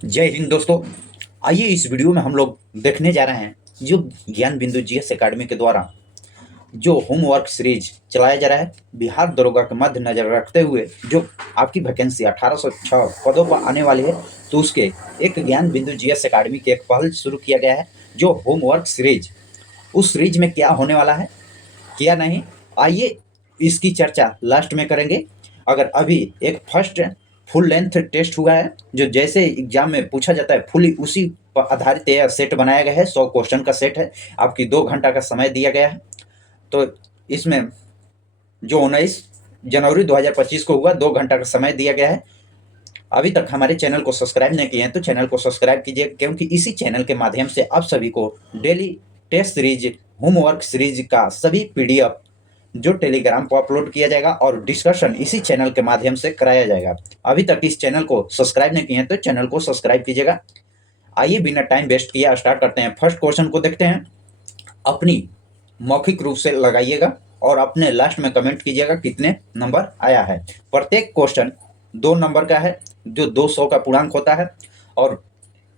जय हिंद दोस्तों। आइए इस वीडियो में हम लोग देखने जा रहे हैं जो ज्ञान बिंदु जीएस एकेडमी के द्वारा जो होमवर्क सीरीज चलाया जा रहा है बिहार दरोगा के मद्देनजर रखते हुए जो आपकी वैकेंसी 1806 पदों पर आने वाली है, तो उसके एक ज्ञान बिंदु जीएस एकेडमी की एक पहल शुरू किया गया है जो होमवर्क सीरीज। उस सीरीज में क्या होने वाला है क्या नहीं, आइए इसकी चर्चा लास्ट में करेंगे। अगर अभी एक फर्स्ट फुल लेंथ टेस्ट हुआ है जो जैसे एग्जाम में पूछा जाता है फुली उसी पर आधारित यह सेट बनाया गया है। 100 क्वेश्चन का सेट है, आपकी 2 घंटा का समय दिया गया है। तो इसमें जो 19 जनवरी 2025 को हुआ, 2 घंटा का समय दिया गया है। अभी तक हमारे चैनल को सब्सक्राइब नहीं किए हैं तो चैनल को सब्सक्राइब कीजिए, क्योंकि इसी चैनल के माध्यम से आप सभी को daily test series homework series का सभी पीडीएफ जो टेलीग्राम पर अपलोड किया जाएगा और डिस्कशन इसी चैनल के माध्यम से कराया जाएगा। अभी तक इस चैनल को सब्सक्राइब नहीं किए हैं तो चैनल को सब्सक्राइब कीजिएगा। आइए बिना टाइम वेस्ट किए स्टार्ट करते हैं। फर्स्ट क्वेश्चन को देखते हैं। अपनी मौखिक रूप से लगाइएगा और अपने लास्ट में कमेंट कीजिएगा कितने नंबर आया है। प्रत्येक क्वेश्चन 2 नंबर का है जो 200 का पूर्णांक होता है और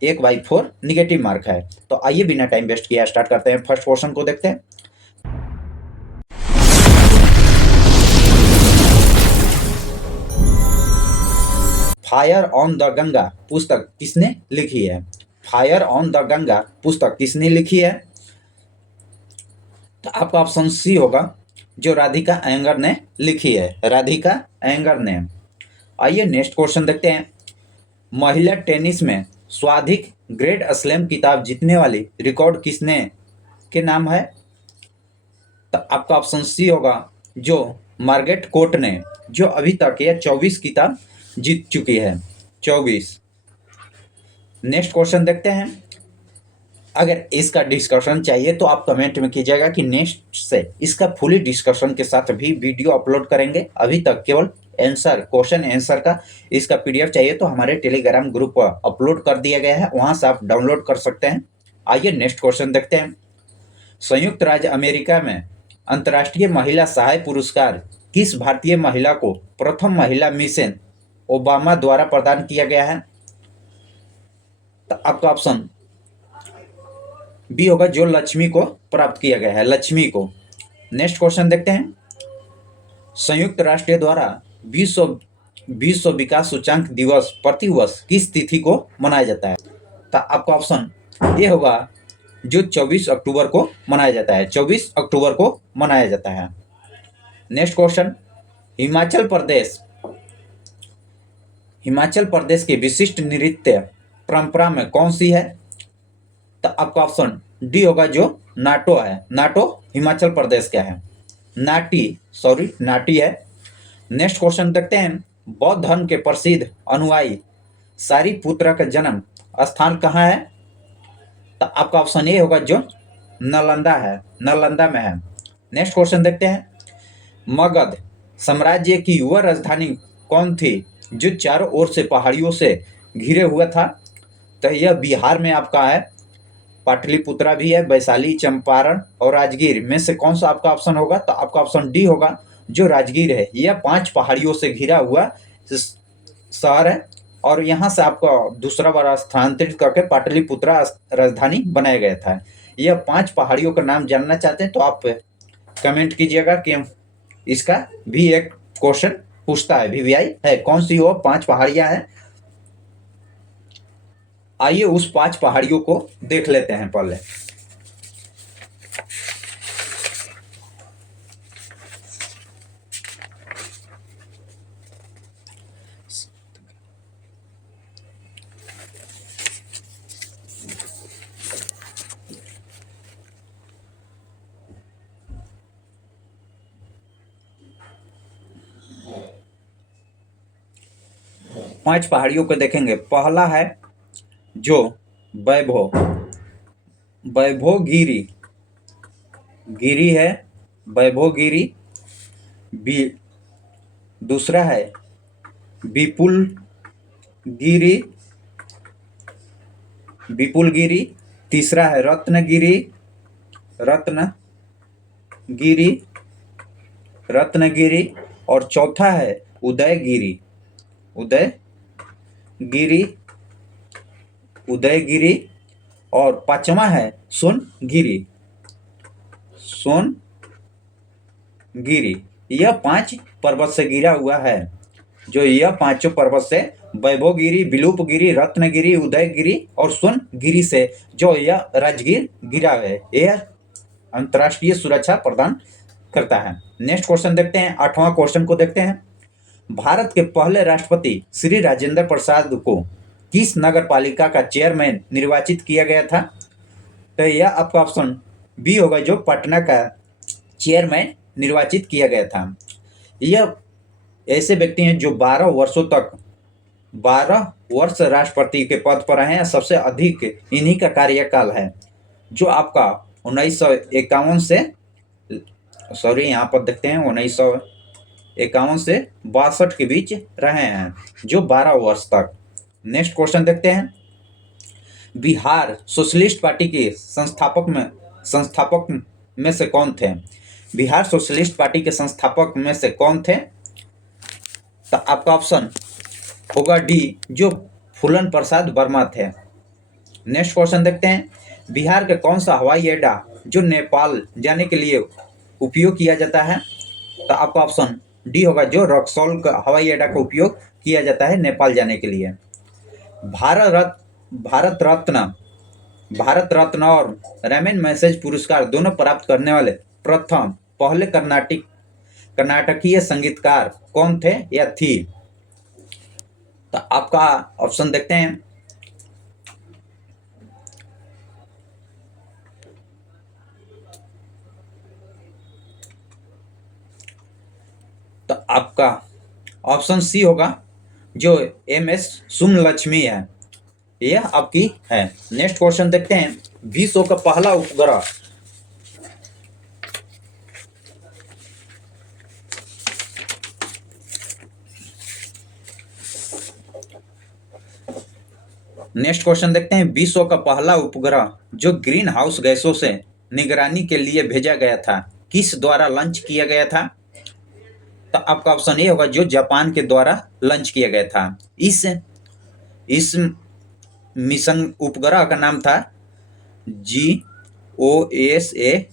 1/4 निगेटिव मार्क है। तो आइए बिना टाइम वेस्ट किए स्टार्ट करते हैं। फर्स्ट क्वेश्चन को देखते हैं। फायर ऑन द गंगा पुस्तक किसने लिखी है? फायर ऑन द गंगा पुस्तक किसने लिखी है? तो आपका ऑप्शन सी होगा, जो राधिका अयंगर ने लिखी है, राधिका अयंगर ने। आइए नेक्स्ट क्वेश्चन देखते हैं। महिला टेनिस में सर्वाधिक ग्रैंड स्लैम किताब जीतने वाली रिकॉर्ड किसने के नाम है? तो आपका ऑप्शन सी होगा, जो मार्गरेट कोर्ट ने, जो अभी तक यह 24 किताब जीत चुकी है, 24। नेक्स्ट क्वेश्चन देखते हैं। अगर इसका डिस्कशन चाहिए तो आप कमेंट में कीजिएगा कि नेक्स्ट से इसका फुली डिस्कशन के साथ भी वीडियो अपलोड करेंगे। अभी तक केवल आंसर, क्वेश्चन आंसर का इसका पीडीएफ चाहिए तो हमारे टेलीग्राम ग्रुप पर अपलोड कर दिया गया है, वहां से आप डाउनलोड कर सकते हैं। आइए नेक्स्ट क्वेश्चन देखते हैं। संयुक्त राज्य अमेरिका में अंतर्राष्ट्रीय महिला सहाय पुरस्कार किस भारतीय महिला को प्रथम महिला मिशन ओबामा द्वारा प्रदान किया गया है? तो आपका ऑप्शन बी होगा, जो लक्ष्मी को प्राप्त किया गया है, लक्ष्मी को। नेक्स्ट क्वेश्चन देखते हैं। संयुक्त राष्ट्र द्वारा विश्व विकास सूचांक दिवस प्रतिवर्ष किस तिथि को मनाया जाता है? तो आपका ऑप्शन ये होगा, जो 24 अक्टूबर को मनाया जाता है, 24 अक्टूबर को मनाया जाता है। Next question. हिमाचल प्रदेश की विशिष्ट नृत्य परंपरा में कौन सी है? तो आपका ऑप्शन डी होगा, जो नाटो है, नाटो हिमाचल प्रदेश का है, नाटी है। नेक्स्ट क्वेश्चन देखते हैं। बौद्ध धर्म के प्रसिद्ध अनुयायी सारिपुत्र का जन्म स्थान कहाँ है? तो आपका ऑप्शन ए होगा, जो नालंदा है, नालंदा में है। नेक्स्ट क्वेश्चन देखते हैं। मगध साम्राज्य की वह राजधानी कौन थी जो चारों ओर से पहाड़ियों से घिरे हुआ था? तो यह बिहार में आपका है, पाटलिपुत्रा भी है, वैशाली, चंपारण और राजगीर में से कौन सा आपका ऑप्शन होगा? तो आपका ऑप्शन डी होगा, जो राजगीर है। यह 5 पहाड़ियों से घिरा हुआ शहर है और यहाँ से आपका दूसरा बार स्थानांतरित करके पाटलिपुत्रा राजधानी बनाया गया था। यह 5 पहाड़ियों का नाम जानना चाहते हैं तो आप कमेंट कीजिएगा कि इसका भी एक क्वेश्चन पूछता है, वीवीआई है, कौन सी वो 5 पहाड़ियां हैं। आइए उस 5 पहाड़ियों को देख लेते हैं पहले। पांच पहाड़ियों को देखेंगे। पहला है जो वैभव गिरी गिरी है, वैभव गिरी। दूसरा है विपुल गिरी, विपुल गिरी। तीसरा है रत्नगिरी, रत्नगिरी। और चौथा है उदयगिरी, उदयगिरी और पांचवा है सोनगिरी। सोनगिरी यह 5 पर्वत से घिरा हुआ है। जो यह पांचों पर्वत से वैभवगिरी, विलुपगिरी, रत्नगिरी, उदयगिरी और सोनगिरी से जो यह राजगीर घिरा है, यह अंतर्राष्ट्रीय सुरक्षा प्रदान करता है। नेक्स्ट क्वेश्चन देखते हैं, 8वां क्वेश्चन को देखते हैं। भारत के पहले राष्ट्रपति श्री राजेंद्र प्रसाद को किस नगर पालिका का चेयरमैन निर्वाचित किया गया था? तो यह आपका ऑप्शन बी होगा, जो पटना का चेयरमैन निर्वाचित किया गया था। यह ऐसे व्यक्ति हैं जो 12 वर्ष राष्ट्रपति के पद पर रहे हैं। सबसे अधिक इन्हीं का कार्यकाल है, जो आपका 1951 से यहाँ पर देखते हैं 1951 से 62 के बीच रहे हैं, जो 12 वर्ष तक। नेक्स्ट क्वेश्चन देखते हैं। बिहार सोशलिस्ट पार्टी के संस्थापक में से कौन थे? बिहार सोशलिस्ट पार्टी के संस्थापक में से कौन थे? तो आपका ऑप्शन होगा डी, जो फूलन प्रसाद वर्मा थे। नेक्स्ट क्वेश्चन देखते हैं। बिहार के कौन सा हवाई अड्डा जो नेपाल जाने के लिए उपयोग किया जाता है? तो आपका ऑप्शन डी होगा, जो रक्सौल का हवाई अड्डा का उपयोग किया जाता है नेपाल जाने के लिए। भारत रत्न और रैमन मैसेज पुरस्कार दोनों प्राप्त करने वाले पहले कर्नाटकीय संगीतकार कौन थे या थी? तो आपका ऑप्शन देखते हैं। तो आपका ऑप्शन सी होगा, जो MS सुमलक्ष्मी है, यह आपकी है। नेक्स्ट क्वेश्चन देखते हैं। विश्व का पहला उपग्रह नेक्स्ट क्वेश्चन देखते हैं। विश्व का पहला उपग्रह जो ग्रीन हाउस गैसों से निगरानी के लिए भेजा गया था, किस द्वारा लॉन्च किया गया था? तो आपका ऑप्शन ए होगा, जो जापान के द्वारा लॉन्च किया गया था। इस मिशन उपग्रह का नाम था GOSAT।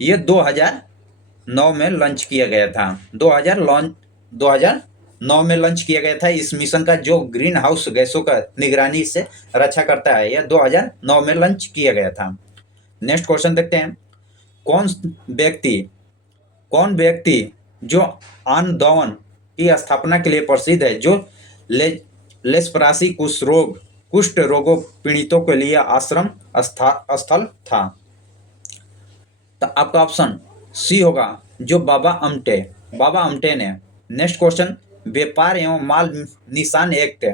यह 2009 में लॉन्च किया गया था। 2009 में लॉन्च किया गया था। इस मिशन का जो ग्रीन हाउस गैसों का निगरानी से रक्षा करता है, यह 2009 में लॉन्च किया गया था। नेक्स्ट क्वेश्चन देखते हैं। कौन व्यक्ति जो आंदोलन की स्थापना के लिए प्रसिद्ध है, जो लेप्रोसी कुष्ठ रोगों पीड़ितों के लिए आश्रम स्थल था? तो आपका ऑप्शन सी होगा, जो बाबा अमटे ने। Next question. व्यापार एवं माल निशान एक्ट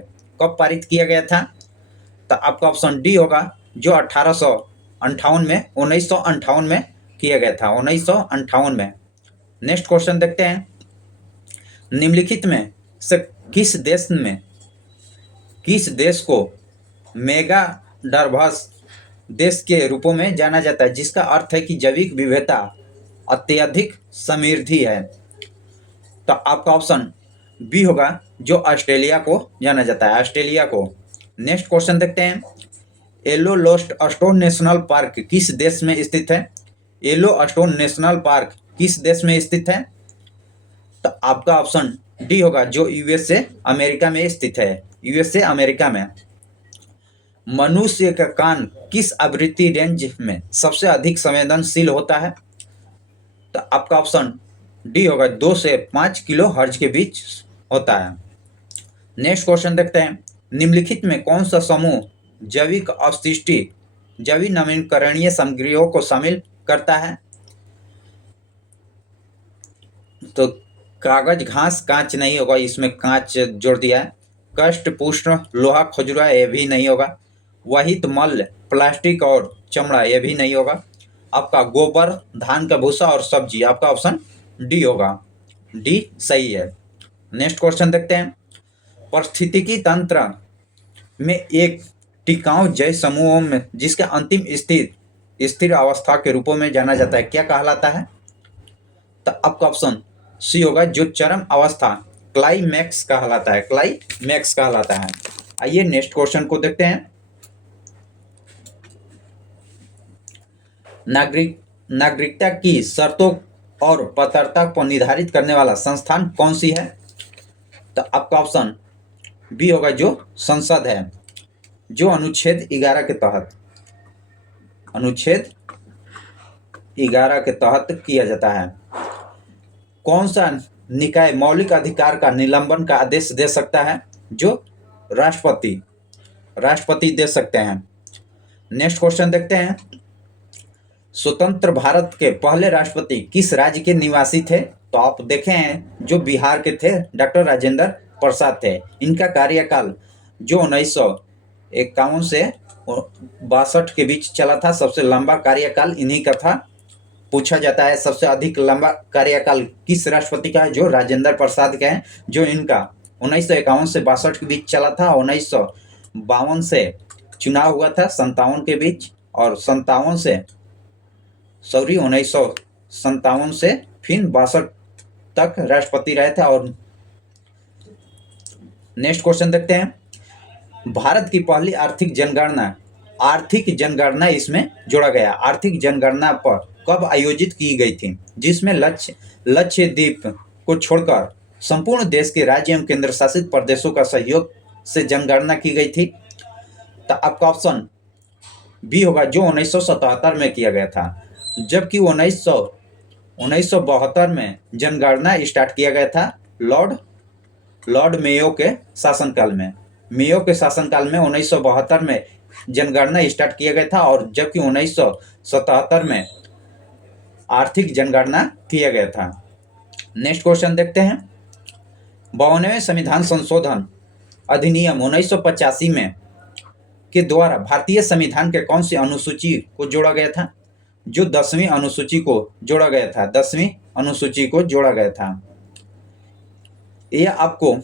कब पारित किया गया था? तो आपका ऑप्शन डी होगा, जो 1958 में किया गया था। 1958 में। नेक्स्ट क्वेश्चन देखते हैं। निम्नलिखित में से किस देश को मेगा डाइवर्स देश के रूपों में जाना जाता है, जिसका अर्थ है कि जैविक विविधता अत्यधिक समृद्ध है? तो आपका ऑप्शन बी होगा, जो ऑस्ट्रेलिया को जाना जाता है, ऑस्ट्रेलिया को। नेक्स्ट क्वेश्चन देखते हैं। येलोस्टोन नेशनल पार्क किस देश में स्थित है? येलोस्टोन नेशनल पार्क किस देश में स्थित है? तो आपका ऑप्शन डी होगा, जो USA अमेरिका में स्थित है, USA अमेरिका में। मनुष्य का कान किस आवृत्ति रेंज में सबसे अधिक संवेदनशील होता है? तो आपका ऑप्शन डी होगा, 2 से 5 किलो हर्ट्ज के बीच होता है। नेक्स्ट क्वेश्चन देखते हैं। निम्नलिखित में कौन सा समूह जैविक अपशिष्टि जैविक नवीकरणीय सामग्रियों को शामिल करता है? तो कागज, घास, कांच नहीं होगा, इसमें कांच जोड़ दिया है। कष्ट, पुष्ट, लोहा, खजुरा, यह भी नहीं होगा। वहित, मल, प्लास्टिक और चमड़ा, यह भी नहीं होगा। आपका गोबर, धान का भूसा और सब्जी, आपका ऑप्शन डी होगा। डी सही है। नेक्स्ट क्वेश्चन देखते हैं। पारिस्थितिकी तंत्र में एक टिकाऊ जैव समूहों में जिसके अंतिम स्थिर अवस्था के रूपों में जाना जाता है, क्या कहलाता है? तो आपका ऑप्शन सी होगा, जो चरम अवस्था क्लाइमैक्स कहलाता है, क्लाइमैक्स कहलाता है। आइए नेक्स्ट क्वेश्चन को देखते हैं। नागरिकता की शर्तों और पात्रता को निर्धारित करने वाला संस्थान कौन सी है? तो आपका ऑप्शन बी होगा जो संसद है, जो अनुच्छेद 11 के तहत किया जाता है। कौन सा निकाय मौलिक अधिकार का निलंबन का आदेश दे सकता है? जो राष्ट्रपति दे सकते हैं। नेक्स्ट क्वेश्चन देखते हैं। स्वतंत्र भारत के पहले राष्ट्रपति किस राज्य के निवासी थे? तो आप देखे हैं जो बिहार के थे, डॉक्टर राजेंद्र प्रसाद थे। इनका कार्यकाल जो 1951 से 62 के बीच चला था। सबसे लंबा कार्यकाल इन्हीं का था। पूछा जाता है सबसे अधिक लंबा कार्यकाल किस राष्ट्रपति का है? जो राजेंद्र प्रसाद का है, जो इनका 1951 से 62 के बीच चला था। 1952 से चुनाव हुआ था 57 के बीच, और 1957 से फिर 62 तक राष्ट्रपति रहे थे। और नेक्स्ट क्वेश्चन देखते हैं। भारत की पहली आर्थिक जनगणना इसमें जोड़ा गया। आर्थिक जनगणना पर कब आयोजित की गई थी? जिसमें लक्षद्वीप को छोड़कर संपूर्ण देश के राज्य एवं केंद्र शासित प्रदेशों का सहयोग से जनगणना की गई थी। तो आपका ऑप्शन बी होगा जो 1977 में किया गया था। जबकि 1972 में जनगणना स्टार्ट किया गया था लॉर्ड मेयो के शासनकाल में। 1972 में जनगणना स्टार्ट किया गया था, और जबकि 1977 में आर्थिक जनगणना किया गया था। नेक्स्ट क्वेश्चन देखते हैं। 52वें संविधान संशोधन अधिनियम 1985 में के द्वारा भारतीय संविधान के कौन सी अनुसूची को जोड़ा गया था? जो 10वीं अनुसूची को जोड़ा गया था। 10वीं अनुसूची को जोड़ा गया था। यह आपको,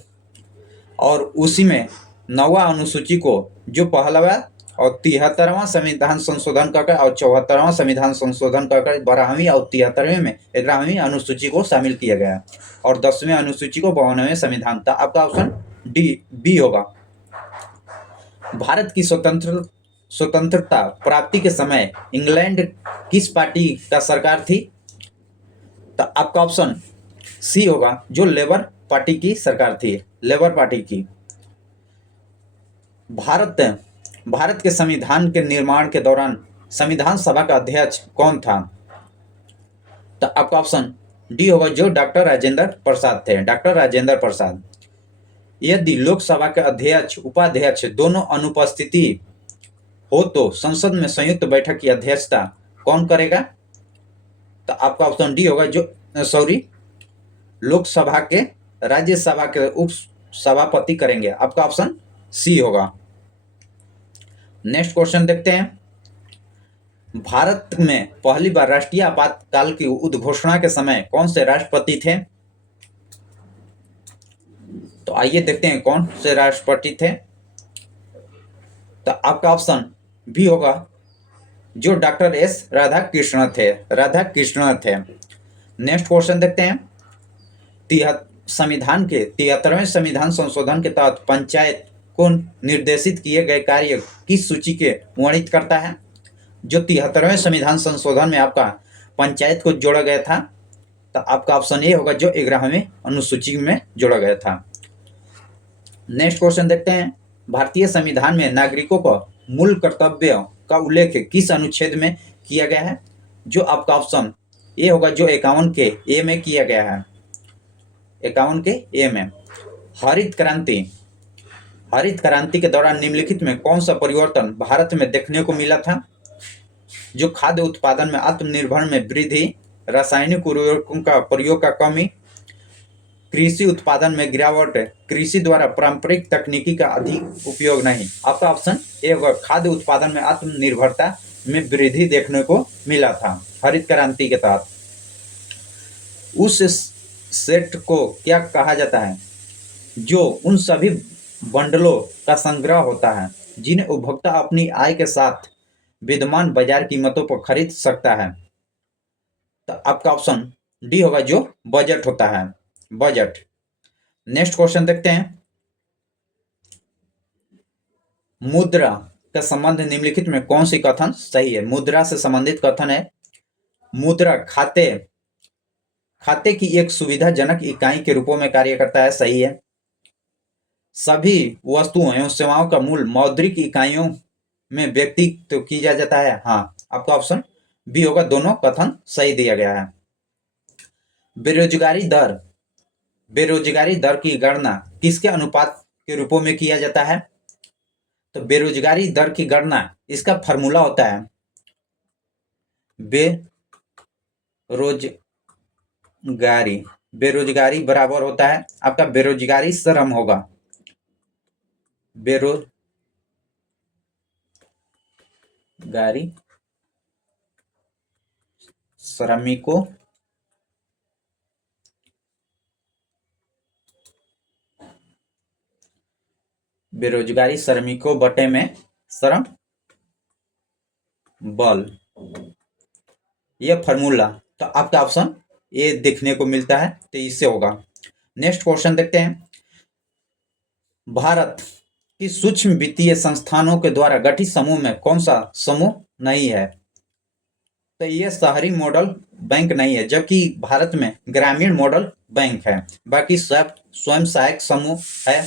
और उसी में 9वां अनुसूची को जो पहलवा और 73वां संविधान संशोधन कर और 74वां संविधान संशोधन कर 12वीं और 73वें में 11वीं अनुसूची को शामिल किया गया, और 10वीं अनुसूची को 52वें संविधान था। आपका ऑप्शन बी होगा। भारत की स्वतंत्रता प्राप्ति के समय इंग्लैंड किस पार्टी का सरकार थी? तो आपका ऑप्शन सी होगा जो लेबर पार्टी की सरकार थी, लेबर पार्टी की। भारत के संविधान के निर्माण के दौरान संविधान सभा का अध्यक्ष कौन था? तो आपका ऑप्शन डी होगा जो डॉक्टर राजेंद्र प्रसाद थे, डॉक्टर राजेंद्र प्रसाद। यदि लोकसभा के अध्यक्ष उपाध्यक्ष दोनों अनुपस्थिति हो तो संसद में संयुक्त बैठक की अध्यक्षता कौन करेगा? तो आपका ऑप्शन डी होगा जो लोकसभा के राज्यसभा के उप सभापति करेंगे। आपका ऑप्शन सी होगा। नेक्स्ट क्वेश्चन देखते हैं। भारत में पहली बार राष्ट्रीय आपातकाल की उद्घोषणा के समय कौन से राष्ट्रपति थे? तो आइए देखते हैं कौन से राष्ट्रपति थे। तो आपका ऑप्शन बी होगा जो डॉक्टर एस राधाकृष्णन थे। नेक्स्ट क्वेश्चन देखते हैं। संविधान के 73वें संविधान संशोधन के तहत पंचायत को निर्देशित किए गए कार्य किस सूची के वर्णित करता है? जो 73वें संविधान संशोधन में आपका पंचायत को जोड़ा गया था। तो आपका ऑप्शन ए होगा जो 11वीं अनुसूची में जोड़ा गया था। नेक्स्ट क्वेश्चन देखते हैं। भारतीय संविधान में नागरिकों को मूल कर्तव्य का उल्लेख किस अनुच्छेद में किया गया है? जो आपका ऑप्शन ए होगा जो 51 के ए में किया गया है, 51 के ए में। हरित क्रांति के दौरान निम्नलिखित में कौन सा परिवर्तन भारत में देखने को मिला था? जो खाद्य उत्पादन में आत्मनिर्भर में वृद्धि, रासायनिक उर्वरकों का प्रयोग का कमी, कृषि उत्पादन में गिरावट, कृषि द्वारा पारंपरिक तकनीकी का अधिक उपयोग नहीं। आपका ऑप्शन ए होगा खाद्य उत्पादन में आत्मनिर्भरता में वृद्धि देखने को मिला था हरित क्रांति के तहत। उस सेट को क्या कहा जाता है? जो उन सभी बंडलों का संग्रह होता है जिन्हें उपभोक्ता अपनी आय के साथ विद्यमान बाजार कीमतों पर खरीद सकता है। तो आपका ऑप्शन डी होगा जो बजट होता है, बजट। नेक्स्ट क्वेश्चन देखते हैं। मुद्रा का संबंध निम्नलिखित में कौन सी कथन सही है? मुद्रा से संबंधित कथन है, मुद्रा खाते खाते की एक सुविधाजनक इकाई के रूपों में कार्य करता है, सही है। सभी वस्तुओं एवं सेवाओं का मूल मौद्रिक इकाइयों में व्यक्त तो किया जाता है, हाँ, आपका ऑप्शन बी होगा, दोनों कथन सही दिया गया है। बेरोजगारी दर की गणना किसके अनुपात के रूपों में किया जाता है? तो बेरोजगारी दर की गणना, इसका फॉर्मूला होता है बेरोजगारी बराबर होता है आपका बेरोजगारी श्रम होगा, बेरोजगारी श्रमिकों बटे में श्रम बल, यह फॉर्मूला तो आपका ऑप्शन ए देखने को मिलता है, तो इससे होगा। नेक्स्ट क्वेश्चन देखते हैं, भारत की सूक्ष्म वित्तीय संस्थानों के द्वारा गठित समूह में कौन सा समूह नहीं है? तो ये शहरी मॉडल बैंक नहीं है, जबकि भारत में ग्रामीण मॉडल बैंक है। बाकी सब स्वयं सहायक समूह है,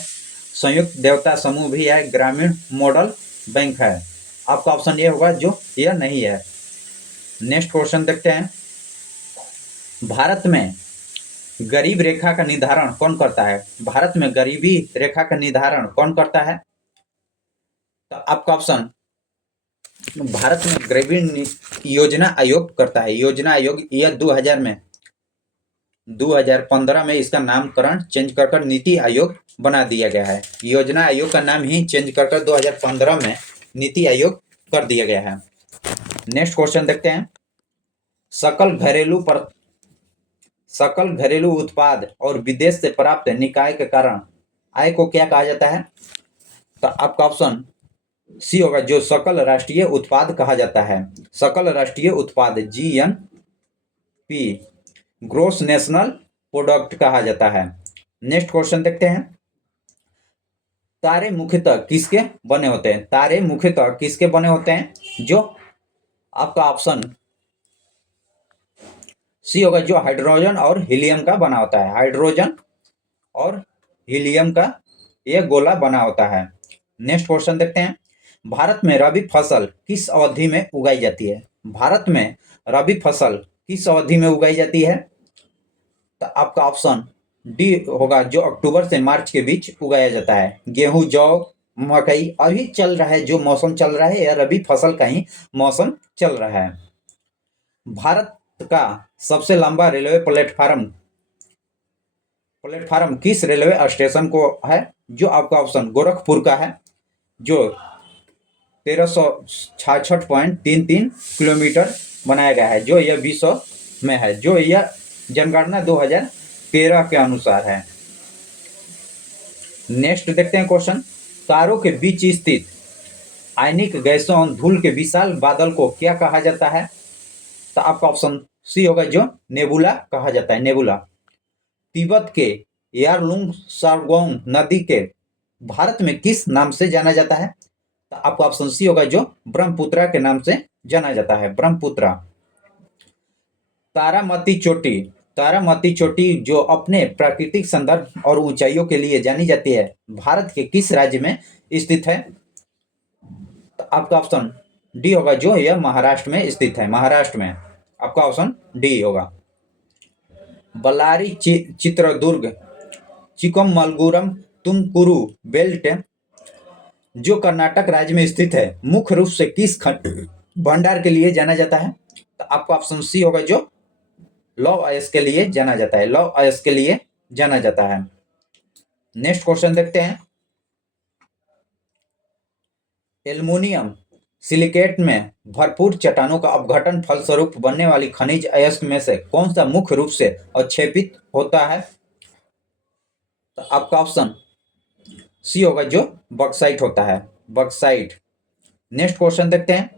संयुक्त देवता समूह भी है, ग्रामीण मॉडल बैंक है। आपका ऑप्शन ये होगा जो यह नहीं है। नेक्स्ट क्वेश्चन देखते हैं, भारत में गरीब रेखा का निर्धारण कौन करता है? भारत में गरीबी रेखा का निर्धारण कौन करता है? तो आपका ऑप्शन, भारत में गरीबी योजना आयोग करता है। योजना आयोग यह 2015 में इसका नामकरण चेंज कर नीति आयोग बना दिया गया है। योजना आयोग का नाम ही चेंज कर 2015 में नीति आयोग कर दिया गया है। नेक्स्ट क्वेश्चन देखते हैं, सकल घरेलू उत्पाद और विदेश से प्राप्त निकाय के कारण आय को क्या कहा जाता है? तो आपका ऑप्शन सी होगा, जो सकल राष्ट्रीय उत्पाद कहा जाता है। सकल राष्ट्रीय उत्पाद GNP, ग्रोस नेशनल प्रोडक्ट कहा जाता है। नेक्स्ट क्वेश्चन देखते हैं, तारे मुख्यतः किसके बने होते हैं? तारे मुख्यतः किसके बने होते हैं? जो आपका ऑप्शन सी होगा, जो हाइड्रोजन और हीलियम का बना होता है। हाइड्रोजन और हीलियम का यह गोला बना होता है। नेक्स्ट क्वेश्चन देखते हैं, भारत में रबी फसल किस अवधि में उगाई जाती है? भारत में रबी फसल किस अवधि में उगाई जाती है? तो आपका ऑप्शन डी होगा, जो अक्टूबर से मार्च के बीच उगाया जाता है। गेहूं, जौ, मकई अभी चल रहा है, जो मौसम चल रहा है, या रबी फसल का ही मौसम चल रहा है। भारत का सबसे लंबा रेलवे प्लेटफार्म किस रेलवे स्टेशन को है? जो आपका ऑप्शन गोरखपुर का है, जो 1366.33 किलोमीटर बनाया गया है, जो यह विश्व में है, जो यह जनगणना 2013 के अनुसार है। नेक्स्ट देखते हैं क्वेश्चन, तारों के बीच स्थित आयनिक गैसों और धूल के विशाल बादल को क्या कहा जाता है? तो आपका ऑप्शन सी होगा, जो नेबुला कहा जाता है। नेबुला। तिब्बत के यारलुंग सारगोंग नदी के भारत में किस नाम से जाना जाता है? तो आपका ऑप्शन सी होगा, जो ब्रह्मपुत्रा के नाम से जाना जाता है, ब्रह्मपुत्रा। तारामती चोटी जो अपने प्राकृतिक सौंदर्य और ऊंचाइयों के लिए जानी जाती है, भारत के किस राज्य में स्थित है? तो आपका ऑप्शन डी होगा, जो यह महाराष्ट्र में स्थित है, महाराष्ट्र में। आपका ऑप्शन डी होगा। बल्लारी चित्रदुर्ग चिक्कमगलुरु तुमकुरू बेल्ट जो कर्नाटक राज्य में स्थित है, मुख्य रूप से किस भंडार के लिए जाना जाता है? तो आपका ऑप्शन सी होगा, जो लौह अयस्क के लिए जाना जाता है, लौह अयस्क के लिए जाना जाता है। नेक्स्ट क्वेश्चन देखते हैं, एल्युमिनियम सिलिकेट में भरपूर चट्टानों का अपघटन फलस्वरूप बनने वाली खनिज अयस्क में से कौन सा मुख्य रूप से अवक्षेपित होता है? तो आपका ऑप्शन सी होगा, जो बक्साइट होता है, बक्साइट। नेक्स्ट क्वेश्चन देखते हैं,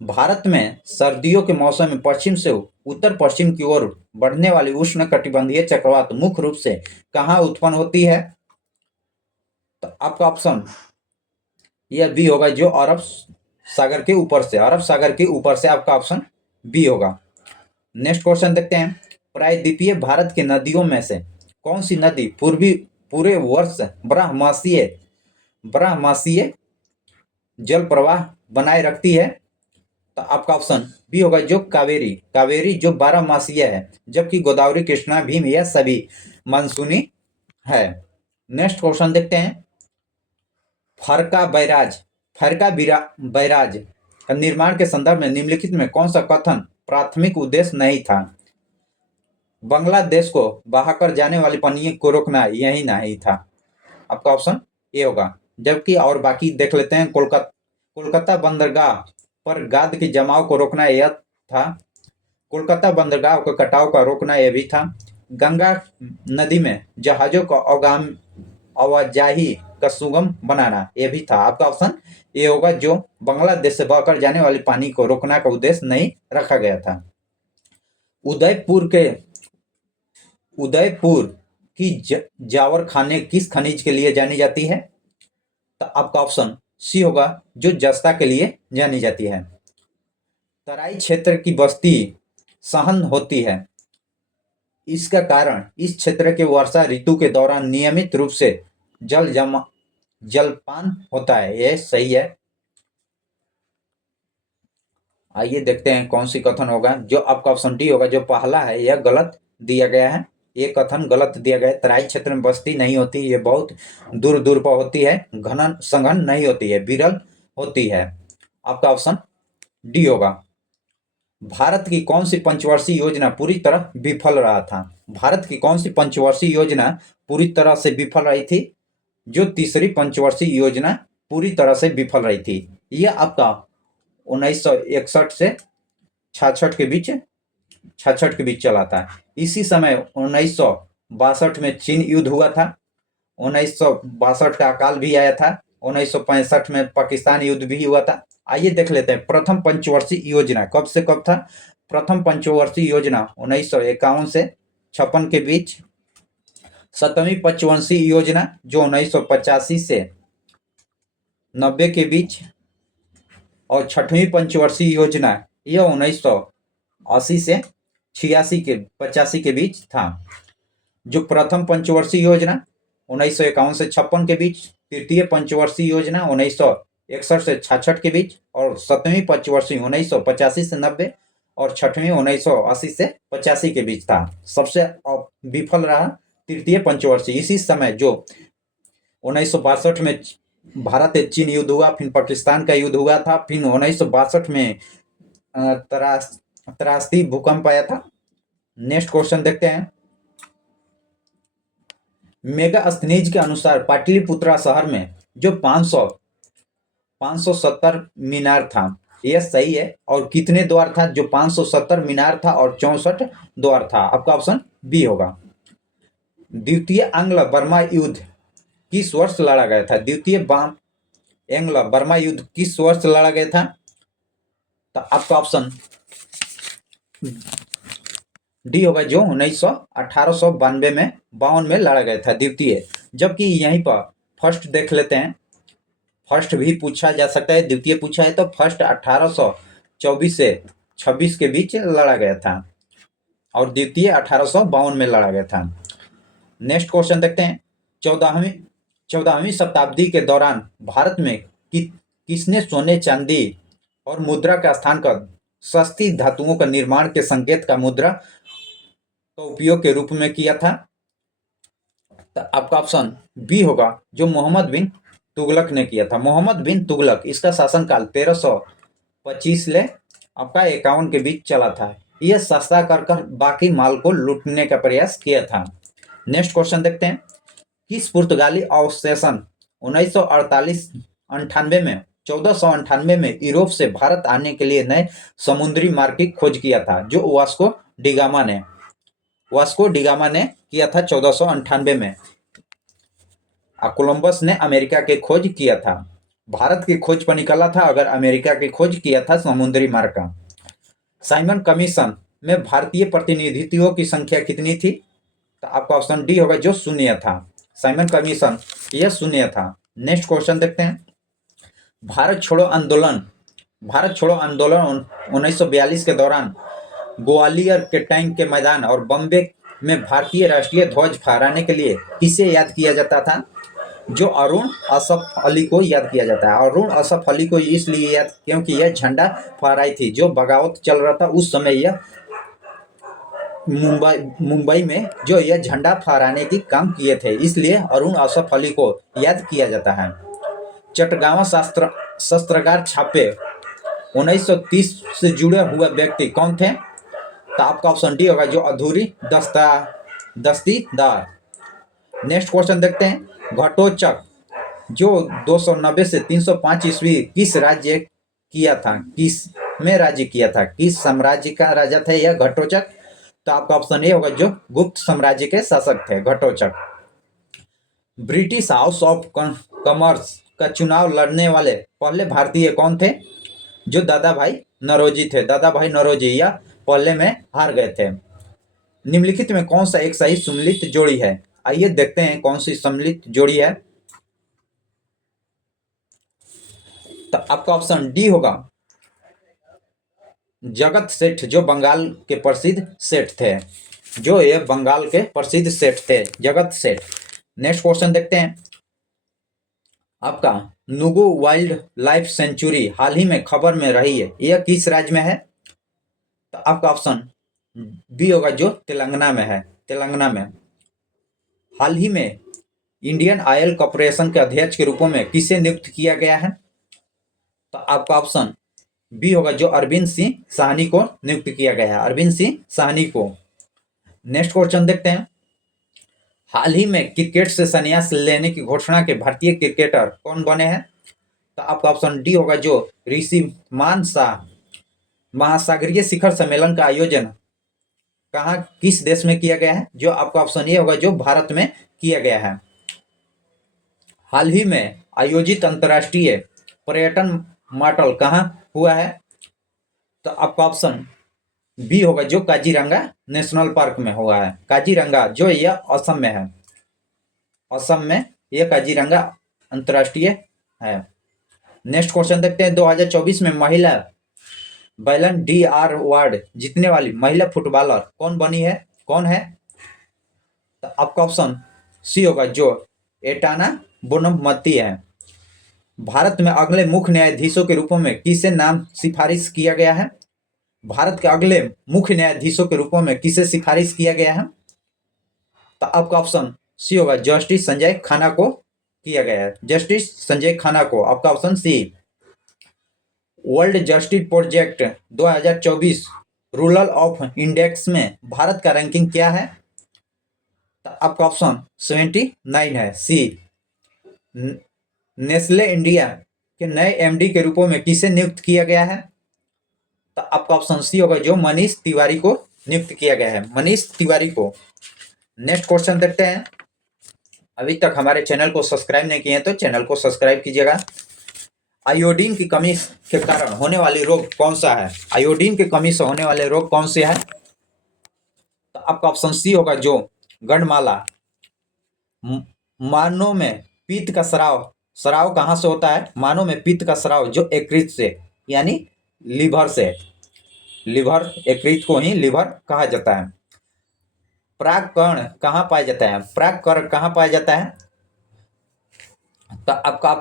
भारत में सर्दियों के मौसम में पश्चिम से उत्तर पश्चिम की ओर बढ़ने वाली उष्णकटिबंधीय चक्रवात मुख्य रूप से कहाँ उत्पन्न होती है? तो तो आपका ऑप्शन यह बी होगा, जो अरब सागर के ऊपर से, अरब सागर के ऊपर से आपका ऑप्शन बी होगा। नेक्स्ट क्वेश्चन देखते हैं। प्रायद्वीपीय भारत की नदियों में से कौन सी नदी पूरे वर्ष बारहमासीय जल प्रवाह बनाए रखती है? तो आपका ऑप्शन बी होगा, जो कावेरी। कावेरी जो बारहमासीय है, जबकि गोदावरी, कृष्णा, भीम यह सभी मानसूनी है। नेक्स्ट क्वेश्चन देखते हैं। फरका बैराज का निर्माण के संदर्भ में निम्नलिखित में कौन सा कथन प्राथमिक उद्देश्य नहीं था? बांग्लादेश को बहाकर जाने वाली पानी को रोकना यही नहीं था। आपका ऑप्शन ए होगा। जबकि और बाकी देख लेते हैं। कोलकाता बंदरगाह पर गाद के जमाव को रोकना यह था। कोलकाता बंदरगाह के कटाव का रोकना यह भी था। गंगा नदी में जहाजों का आवाजाही का सुगम बनाना यह भी था। आपका ऑप्शन ये होगा, जो बांग्लादेश से बहकर जाने वाली पानी को रोकना का उद्देश्य नहीं रखा गया था। उदयपुर की जावर खाने किस खनिज के लिए जानी जाती है? तो आपका ऑप्शन सी होगा, जो जस्ता के लिए जानी जाती है। तराई क्षेत्र की बस्ती सहन होती है, इसका कारण इस क्षेत्र के वर्षा ऋतु के दौरान नियमित रूप से जलपान होता है। यह सही है। आइए देखते हैं कौन सी कथन होगा। जो आपका ऑप्शन डी होगा, जो पहला है यह गलत दिया गया है। ये कथन गलत दिया गया है। तराई क्षेत्र में बस्ती नहीं होती, ये बहुत दूर दूर पर होती है, घनन संघन नहीं होती है, विरल होती है। आपका ऑप्शन डी होगा। भारत की कौन सी पंचवर्षीय योजना पूरी तरह विफल रहा था? भारत की कौन सी पंचवर्षीय योजना पूरी तरह से विफल रही थी? जो तीसरी पंचवर्षीय योजना पूरी तरह से विफल रही थी, यह आपका 1961 से 66 के बीच चला था। इसी समय 1962 में चीन युद्ध हुआ था। 1962 का अकाल भी आया था। 1965 में पाकिस्तान युद्ध भी हुआ था। आइए देख लेते हैं प्रथम पंचवर्षीय योजना कब से कब था। प्रथम पंचवर्षीय योजना 1951 से 56 के बीच। सप्तमी पंचवर्षीय योजना जो 1985 से 90 के बीच। और छठवीं पंचवर्षीय योजना यह 1980 से 85 के बीच था। जो प्रथम पंचवर्षीय योजना 1951 से 56 के बीच, तृतीय पंचवर्षीय योजना 1961 से 66 के बीच, और सप्तमी पंचवर्षीय 1985 से 90 और छठवीं 1980 से 85 के बीच था। सबसे विफल रहा तृतीय पंचवर्षीय। इसी समय जो 1962 में भारत चीन युद्ध हुआ, फिर पाकिस्तान का युद्ध हुआ था, फिर 1962 में त्रासदी भूकंप आया था। नेक्स्ट क्वेश्चन देखते हैं। मेगास्थनीज के अनुसार पाटलिपुत्रा शहर में जो 570 मीनार था, यह सही है? और कितने द्वार था? जो 570 मीनार था और 64 द्वार था। आपका ऑप्शन बी होगा। द्वितीय आंग्ल बर्मा युद्ध किस वर्ष लड़ा गया था? द्वितीय एंग्लो बर्मा युद्ध किस वर्ष लड़ा गया था? तो आपका ऑप्शन डी होगा, जो 1892 में 52 में लड़ा गया था द्वितीय। जबकि यहीं पर फर्स्ट देख लेते हैं। फर्स्ट भी पूछा जा सकता है, द्वितीय पूछा है तो फर्स्ट 1824 से 26 के बीच लड़ा गया था और द्वितीय 1852 में लड़ा गया था। नेक्स्ट क्वेश्चन देखते हैं। 14वीं शताब्दी के दौरान भारत में किसने सोने, चांदी और मुद्रा का स्थान कर सस्ती धातुओं का निर्माण के संकेत का मुद्रा का उपयोग के रूप में किया था? तो आपका ऑप्शन बी होगा, जो मोहम्मद बिन तुगलक ने किया था। मोहम्मद बिन तुगलक, इसका शासनकाल 1325 ले आपका 51 के बीच चला था। यह सस्ता कर बाकी माल को लूटने का प्रयास किया था। नेक्स्ट क्वेश्चन देखते हैं। किस पुर्तगाली अवशेषण 1998 में 1498 में यूरोप से भारत आने के लिए नए समुद्री मार्ग की खोज किया था? जो वास्को डिगामा ने किया था 1498 में। कोलंबस ने अमेरिका की खोज किया था। भारत की खोज पर निकला था, अगर अमेरिका की खोज किया था समुद्री मार्ग का। साइमन कमीशन में भारतीय प्रतिनिधित्वों की संख्या कितनी थी? तो आपका ऑप्शन डी होगा, जो 0 था। साइमन कमीशन यह शून्य था। नेक्स्ट क्वेश्चन देखते हैं। भारत छोड़ो आंदोलन 1942 के दौरान ग्वालियर के टैंक के मैदान और बम्बे में भारतीय राष्ट्रीय ध्वज फहराने के लिए किसे याद किया जाता था? जो अरुण असफ अली को याद किया जाता है। अरुण असफ अली को इसलिए याद क्योंकि यह झंडा फहराई थी, जो बगावत चल रहा था उस समय यह मुंबई में जो यह झंडा फहराने की काम किए थे, इसलिए अरुण असफ अली को याद किया जाता है। चटगांव शस्त्रागार छापे 1930 से जुड़े हुए व्यक्ति कौन थे? तो आपका ऑप्शन डी होगा, जो अधूरी दस्तीदार। नेक्स्ट क्वेश्चन देखते हैं। घटोत्कच जो 290 से 305 ईस्वी किस राज्य किया था? किस में राज्य किया था? किस साम्राज्य का राजा थे यह घटोत्कच? तो आपका ऑप्शन ए होगा, जो गुप्त साम्राज्य के शासक थे Ghatotkacha. British House of Commerce का चुनाव लड़ने वाले पहले भारतीय कौन थे? जो दादा भाई नौरोजी थे। दादा भाई नौरोजी या पहले में हार गए थे। निम्नलिखित में कौन सा एक सही सम्मिलित जोड़ी है? आइए देखते हैं कौन सी सम्मिलित जोड़ी है। तो आपका ऑप्शन डी होगा, जगत सेठ, जो बंगाल के प्रसिद्ध सेठ थे। जो ये बंगाल के प्रसिद्ध सेठ थे, जगत सेठ। नेक्स्ट क्वेश्चन देखते हैं। आपका नुगु वाइल्ड लाइफ सेंचुरी हाल ही में खबर में रही है, यह किस राज्य में है? तो आपका ऑप्शन बी होगा, जो तेलंगाना में है। तेलंगाना में हाल ही में इंडियन ऑयल कॉर्पोरेशन के अध्यक्ष के रूप में किसे नियुक्त किया गया है? तो आपका ऑप्शन बी होगा, जो अरविंद सिंह साहनी को नियुक्त किया गया है। अरविंद सिंह साहनी को। नेक्स्ट क्वेश्चन देखते हैं। हाल ही में क्रिकेट से संन्यास लेने की घोषणा के भारतीय क्रिकेटर कौन बने हैं? तो आपका ऑप्शन डी होगा, जो ऋषिमान शाह। महासागरीय शिखर सम्मेलन का आयोजन कहाँ, किस देश में किया गया है? जो आपका ऑप्शन ए होगा, जो भारत में किया गया है। हाल ही में आयोजित अंतर्राष्ट्रीय पर्यटन मॉडल कहाँ हुआ है? तो आपका ऑप्शन बी होगा, जो काजीरंगा नेशनल पार्क में हुआ है। काजीरंगा जो यह असम में है। असम में यह काजीरंगा अंतर्राष्ट्रीय है। नेक्स्ट क्वेश्चन देखते हैं। 2024 में महिला बैलन डी आर अवार्ड जीतने वाली महिला फुटबॉलर कौन बनी है? कौन है? तो आपका ऑप्शन सी होगा, जो एटाना बोनमती है। भारत में अगले मुख्य न्यायाधीशों के रूप में किसे नाम सिफारिश किया गया है? भारत के अगले मुख्य न्यायाधीशों के रूप में किसे सिफारिश किया गया है? तो आपका ऑप्शन सी होगा, जस्टिस संजय खन्ना को किया गया है। जस्टिस संजय खन्ना को। आपका option C. World Justice Project 2024 rural of index में भारत का रैंकिंग क्या है? तो आपका ऑप्शन 79 है, सी। नेस्ले इंडिया के नए एमडी के रूप में किसे नियुक्त किया गया है? तो आपका ऑप्शन सी होगा, जो मनीष तिवारी को नियुक्त किया गया है। मनीष तिवारी को। नेक्स्ट क्वेश्चन देखते हैं। अभी तक हमारे चैनल को सब्सक्राइब नहीं किए हैं तो चैनल को सब्सक्राइब कीजिएगा। आयोडीन की कमी के कारण होने वाली रोग कौन सा है? आयोडीन की कमी से होने वाले रोग कौन से हैं? तो आपका ऑप्शन सी होगा, जो गंडमाला। मानव में पित्त का स्राव कहाँ से होता है? मानव में पित्त का स्राव जो यकृत से, यानी लीवर से। लीवर, यकृत को ही लीवर कहा जाता है। परागकण कहाँ पाया जाता है? परागकण कहाँ पाया जाता है? तो आपका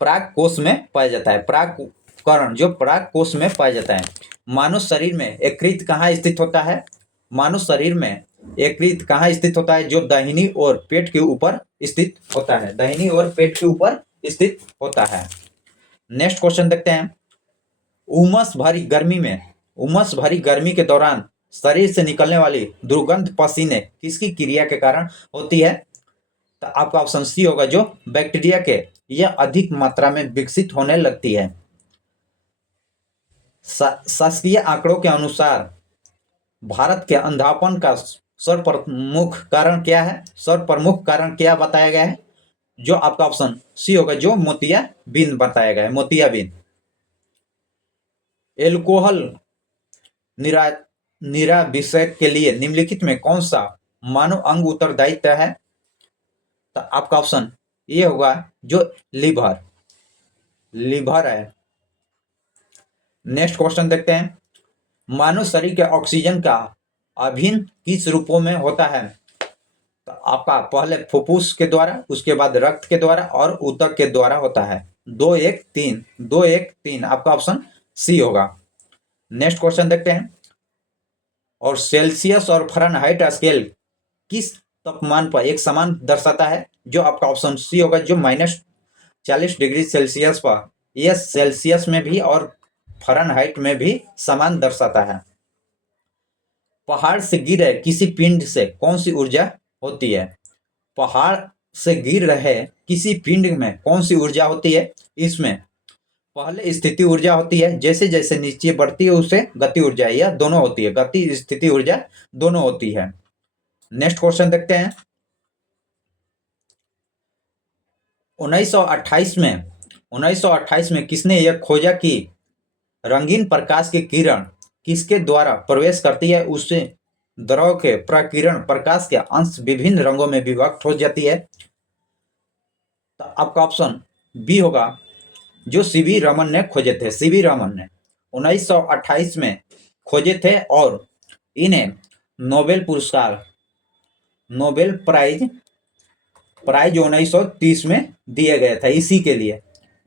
पराग कोष में पाया जाता है। परागकण जो पराग कोष में पाया जाता है। मानव शरीर में यकृत कहाँ स्थित होता है? मानव शरीर में यकृत कहाँ स्थित होता है? जो दाहिनी ओर पेट के ऊपर स्थित होता है। दाहिनी ओर पेट के ऊपर स्थित होता है। नेक्स्ट क्वेश्चन देखते हैं। उमस भरी गर्मी के दौरान शरीर से निकलने वाली दुर्गंध पसीने किसकी क्रिया के कारण होती है? तो आपका ऑप्शन सी होगा, जो बैक्टीरिया के यह अधिक मात्रा में विकसित होने लगती है। शासकीय आंकड़ों के अनुसार भारत के अंधापन का सर्वप्रमुख कारण क्या है? सर्वप्रमुख कारण क्या बताया गया है? जो आपका ऑप्शन सी होगा, जो मोतियाबिंद बताया गया है। मोतियाबिंद। एल्कोहल निराभिषेक के लिए निम्नलिखित में कौन सा मानव अंग उत्तरदायित्व है? तो आपका ऑप्शन ये होगा जो लीवर लीवर है। नेक्स्ट क्वेश्चन देखते हैं, मानव शरीर के ऑक्सीजन का अभिन्न किस रूपों में होता है? तो आपका पहले फुफ्फुस के द्वारा, उसके बाद रक्त के द्वारा और ऊतक के द्वारा होता है। 2 1 3 2 1 3 आपका ऑप्शन सी होगा। नेक्स्ट क्वेश्चन देखते हैं, और सेल्सियस और फ़ारेनहाइट स्केल किस तापमान पर एक समान दर्शाता है? जो आपका ऑप्शन सी होगा जो -40 डिग्री सेल्सियस पर। यह सेल्सियस में भी और फ़ारेनहाइट में भी समान दर्शाता है। पहाड़ से गिर रहे किसी पिंड से कौन सी ऊर्जा होती है? पहाड़ से गिर रहे किसी पिंड में कौन सी ऊर्जा होती है? इसमें पहले स्थिति ऊर्जा होती है, जैसे जैसे नीचे बढ़ती है उसे गति ऊर्जा, यह दोनों होती है, गति स्थिति ऊर्जा दोनों होती है। नेक्स्ट क्वेश्चन देखते हैं, 1928 में किसने यह खोजा कि रंगीन प्रकाश की किरण किसके द्वारा प्रवेश करती है, उससे द्रव के प्रकीर्ण प्रकाश के अंश विभिन्न रंगों में विभक्त हो जाती है? तो आपका ऑप्शन बी होगा जो सीवी रमन ने खोजे थे। सीवी रमन ने 1928 में खोजे थे और इन्हें नोबेल प्राइज 1930 में दिया गया था इसी के लिए।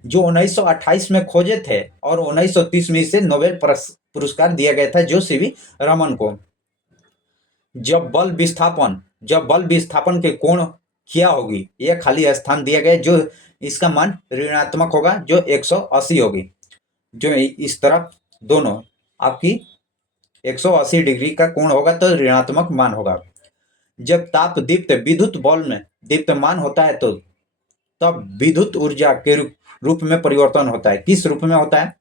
जो 1928 में खोजे थे और 1930 में इसे नोबेल पुरस्कार दिया गया था जो सीवी रमन को। जब बल विस्थापन के कोण क्या होगी, यह खाली स्थान दिया गया जो इसका मान ऋणात्मक होगा जो 180 होगी। जो इस तरफ दोनों आपकी 180 डिग्री का कोण होगा तो ऋणात्मक मान होगा। जब ताप दीप्त विद्युत बॉल में दीप्तमान होता है तो तब विद्युत ऊर्जा के रूप में परिवर्तन होता है। किस रूप में होता है?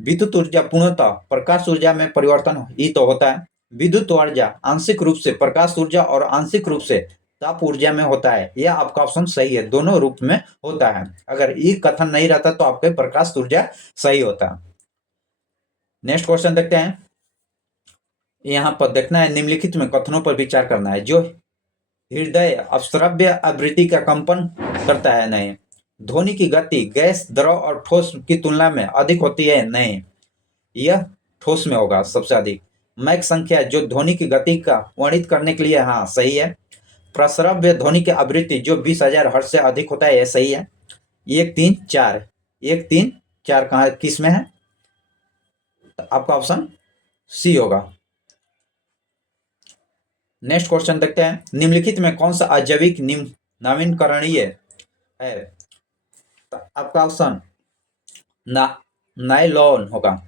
विद्युत ऊर्जा पूर्णतः प्रकाश ऊर्जा में परिवर्तन ही तो होता है। विद्युत ऊर्जा आंशिक रूप से प्रकाश ऊर्जा और आंशिक रूप से ताप ऊर्जा में होता है। यह आपका ऑप्शन सही है, दोनों रूप में होता है। अगर ये कथन नहीं रहता तो आपके प्रकाश ऊर्जा सही होता। नेक्स्ट क्वेश्चन देखते हैं, यहाँ पर देखना है निम्नलिखित में कथनों पर विचार करना है। जो हृदय अपश्रव्य आवृत्ति का कंपन करता है, नहीं। ध्वनि की गति गैस, द्रव और ठोस की तुलना में अधिक होती है, नहीं। यह ठोस में होगा सबसे अधिक। मैक संख्या जो ध्वनि की गति का वर्णित करने के लिए, हाँ सही है। प्रस्रव्य ध्वनि की आवृत्ति जो 20,000 हर्ट्ज से अधिक होता है, यह सही है। 1 3 4 1 3 4 कहाँ किस में है? तो आपका ऑप्शन सी होगा। नेक्स्ट क्वेश्चन देखते हैं, निम्नलिखित में कौन सा अजैविक नवीकरणीय है? तो आपका ऑप्शन नायलॉन होगा।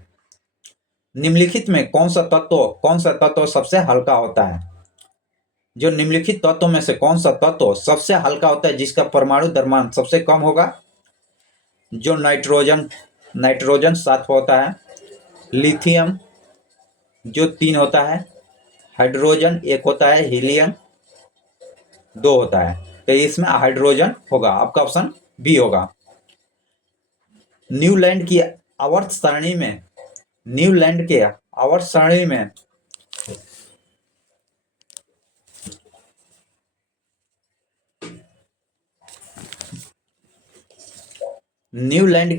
निम्नलिखित में कौन सा तत्व सबसे हल्का होता है? जो निम्नलिखित तत्वों में से कौन सा तत्व सबसे हल्का होता है जिसका परमाणु द्रव्यमान सबसे कम होगा? जो नाइट्रोजन 7 होता है, लिथियम जो 3 होता है, हाइड्रोजन 1 होता है, हीलियम 2 होता है। तो इसमें हाइड्रोजन होगा, आपका ऑप्शन बी होगा। न्यूलैंड की आवर्त सारणी में न्यूलैंड की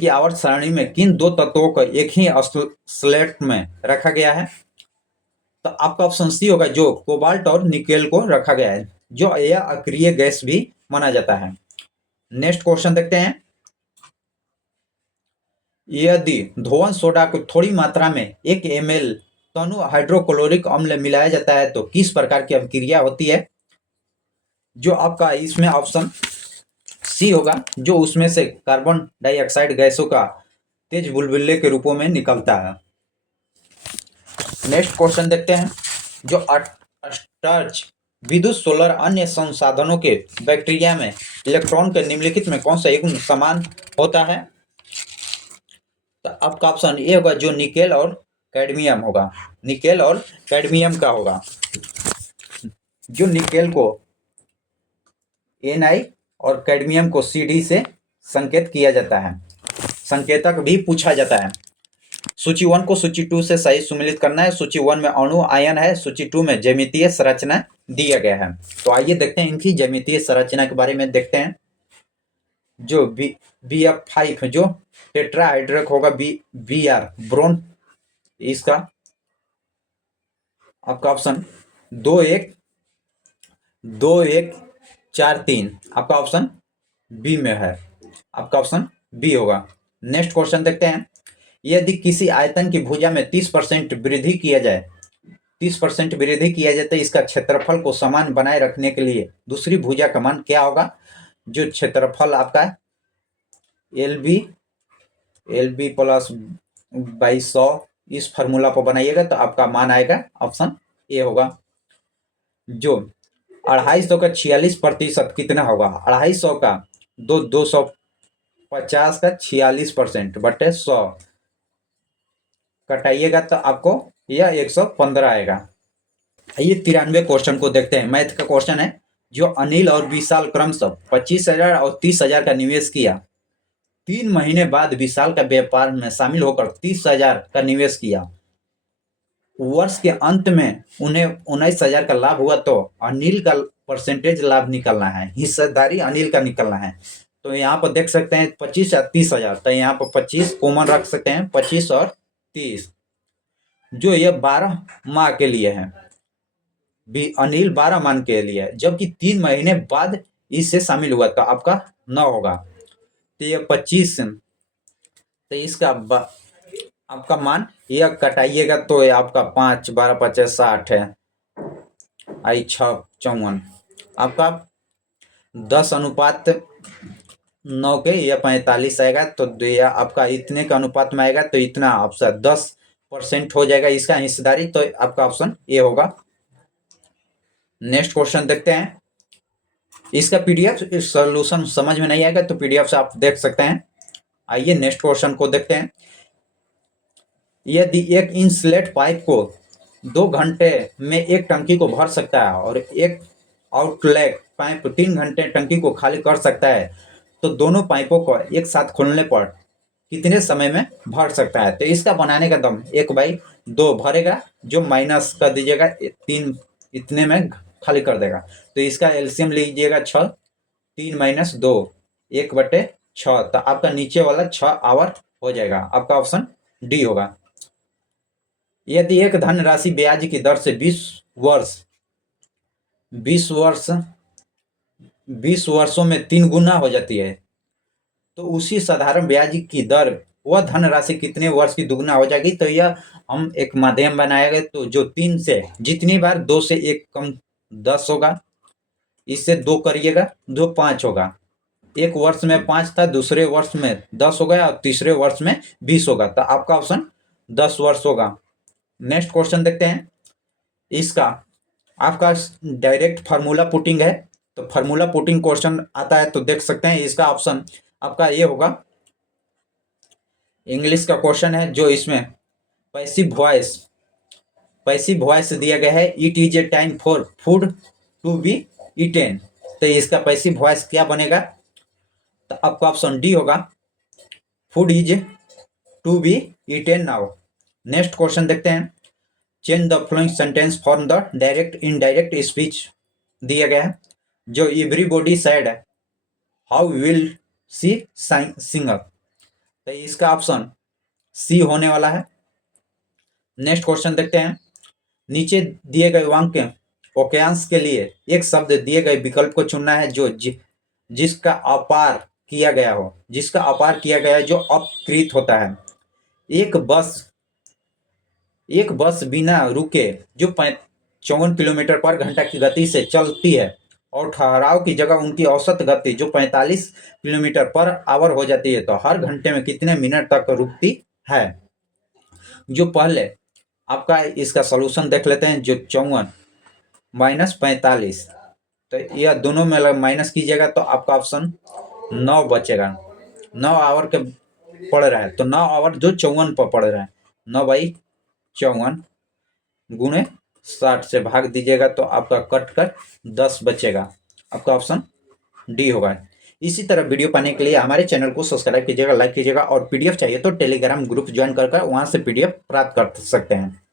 आवर्त सारणी में किन दो तत्वों को एक ही स्लेट में रखा गया है? तो आपका ऑप्शन सी होगा जो कोबाल्ट और निकेल को रखा गया है, जो यह अक्रिय गैस भी माना जाता है। नेक्स्ट क्वेश्चन देखते हैं, यदि धोवन सोडा को थोड़ी मात्रा में 1 ml तनु हाइड्रोक्लोरिक अम्ल मिलाया जाता है तो किस प्रकार की अभिक्रिया होती है? जो आपका इसमें ऑप्शन सी होगा जो उसमें से कार्बन डाइऑक्साइड गैसों का तेज बुलबुले के रूपों में निकलता है। नेक्स्ट क्वेश्चन देखते हैं, जो स्टार्च, विद्युत, सोलर अन्य संसाधनों के बैक्टीरिया में इलेक्ट्रॉन के निम्नलिखित में कौन सा युग्म समान होता है? तो आपका ऑप्शन ए होगा जो निकेल और कैडमियम होगा। निकेल और कैडमियम का होगा। जो निकेल को Na और कैडमियम को Cd से संकेत किया जाता है, संकेतक भी पूछा जाता है। सूची 1 को सूची 2 से सही सुमेलित करना है। सूची 1 में अणु आयन है, सूची 2 में ज्यामितीय संरचना दिया गया है। तो आइए देखते हैं इनकी ज्यामितीय संरचना के बारे में देखते हैं। जो BF5 जो टेट्राहाइड्रिक होगा, Br ब्रोन, इसका आपका ऑप्शन 2 1 आपका ऑप्शन बी में है, आपका ऑप्शन बी होगा। नेक्स्ट क्वेश्चन देखते हैं। यदि किसी आयतन की भुजा में 30% वृद्धि किया जाए, 30% वृद्धि किया जाए तो इसका क्षेत्रफल को समान बनाए रखने के लिए दूसरी भुजा का मान क्या होगा? जो क्षेत्रफल आपका LB प्लस बाई 100 इस फार्मूला पर बनाइएगा तो आपका मान आएगा ऑप्शन ए होगा। जो 250 का 46% कितना होगा? 250 का 250 का 46% बटे 100 कटाइएगा तो आपको यह 115 आएगा। आइए 93 क्वेश्चन को देखते हैं। मैथ का क्वेश्चन है। जो अनिल और विशाल क्रमशः 25,000 और 30,000 का निवेश किया, 3 महीने बाद विशाल का व्यापार में शामिल होकर 30,000 का निवेश किया, वर्ष के अंत में उन्हें 19,000 का लाभ हुआ, तो अनिल का परसेंटेज लाभ निकलना है, हिस्सेदारी अनिल का निकलना है। तो यहाँ पर देख सकते हैं 25 या 30,000, तो यहाँ पर 25 कॉमन रख सकते हैं, 25 और 30। जो ये 12 माह के लिए है, अनिल 12 माह के लिए, जबकि 3 महीने बाद इससे शामिल हुआ तो आपका 9 होगा। तो ये 25, तो इसका आपका मान यह कटाइएगा तो ये आपका 5 12 50 60 है, आई 6 54, आपका 10:9 के यह 45 आएगा। तो यह आपका इतने का अनुपात में आएगा तो इतना आपका 10% हो जाएगा इसका हिस्सेदारी, तो आपका ऑप्शन ए होगा। नेक्स्ट क्वेश्चन देखते हैं। इसका PDF सॉल्यूशन समझ में नहीं आएगा तो PDF से आप देख सकते हैं। आइए नेक्स्ट क्वेश्चन को देखते हैं। यदि एक इंसुलेट पाइप को 2 घंटे में एक टंकी को भर सकता है और एक आउटलेट पाइप 3 घंटे टंकी को खाली कर सकता है, तो दोनों पाइपों को एक साथ खोलने पर कितने समय में भर सकता है? तो इसका बनाने का दम 1/2 भरेगा, जो माइनस कर दीजिएगा 3 इतने में खाली कर देगा। तो इसका एलसीएम लीजिएगा 6, 3 - 2 1/6, तो आपका नीचे वाला 6 आवर हो जाएगा, आपका ऑप्शन डी होगा। यदि एक धनराशि ब्याज की दर से 20 वर्षों में 3 गुना हो जाती है, तो उसी साधारण ब्याज की दर वह धनराशि कितने वर्ष की दुगुना हो जाएगी? तो यह हम एक माध्यम बनाएंगे, तो जो 3 से जितनी बार 2 से 1 कम 10 होगा, इससे 2 करिएगा 2 5 होगा। एक वर्ष में 5 था, दूसरे वर्ष में 10 हो गया और तीसरे वर्ष में 20 होगा, तो आपका ऑप्शन 10 वर्ष होगा। नेक्स्ट क्वेश्चन देखते हैं। इसका आपका डायरेक्ट फार्मूला पुटिंग है, तो फार्मूला पुटिंग क्वेश्चन आता है तो देख सकते हैं। इसका ऑप्शन आपका ये होगा। इंग्लिश का क्वेश्चन है, जो इसमें पैसिव वॉइस दिया गया है। It is a time for food to be eaten, तो इसका पैसिव वॉइस क्या बनेगा? तो आपका ऑप्शन डी होगा, food is to be eaten now. Next question देखते हैं। Change the flowing sentence form the direct indirect speech दिया गया है। जो एवरीबॉडी सैड है, हाउ विल सी सिंगर, तो इसका ऑप्शन सी होने वाला है। नेक्स्ट क्वेश्चन देखते हैं। नीचे दिए गए वाक्य वाक्यांश के लिए एक शब्द दिए गए विकल्प को चुनना है जो जिसका अपार किया गया हो, जो अपकृत होता है। एक बस बिना रुके जो 54 किलोमीटर पर घंटा की गति से चलती है और ठहराव की जगह उनकी औसत गति जो 45 किलोमीटर पर आवर हो जाती है, तो हर घंटे में कितने मिनट तक रुकती है? जो पहले आपका इसका सॉल्यूशन देख लेते हैं। जो 54 - 45, तो यह दोनों में माइनस कीजिएगा तो आपका ऑप्शन 9 बचेगा। 9 आवर के पड़ रहा है, तो 9 आवर जो 54 पर पड़ रहा है, 9/54 गुणे 60 से भाग दीजिएगा तो आपका कट कर 10 बचेगा, आपका ऑप्शन डी होगा। इसी तरह वीडियो पाने के लिए हमारे चैनल को सब्सक्राइब कीजिएगा, लाइक कीजिएगा और पीडीएफ चाहिए तो टेलीग्राम ग्रुप ज्वाइन कर वहाँ से पीडीएफ प्राप्त कर सकते हैं।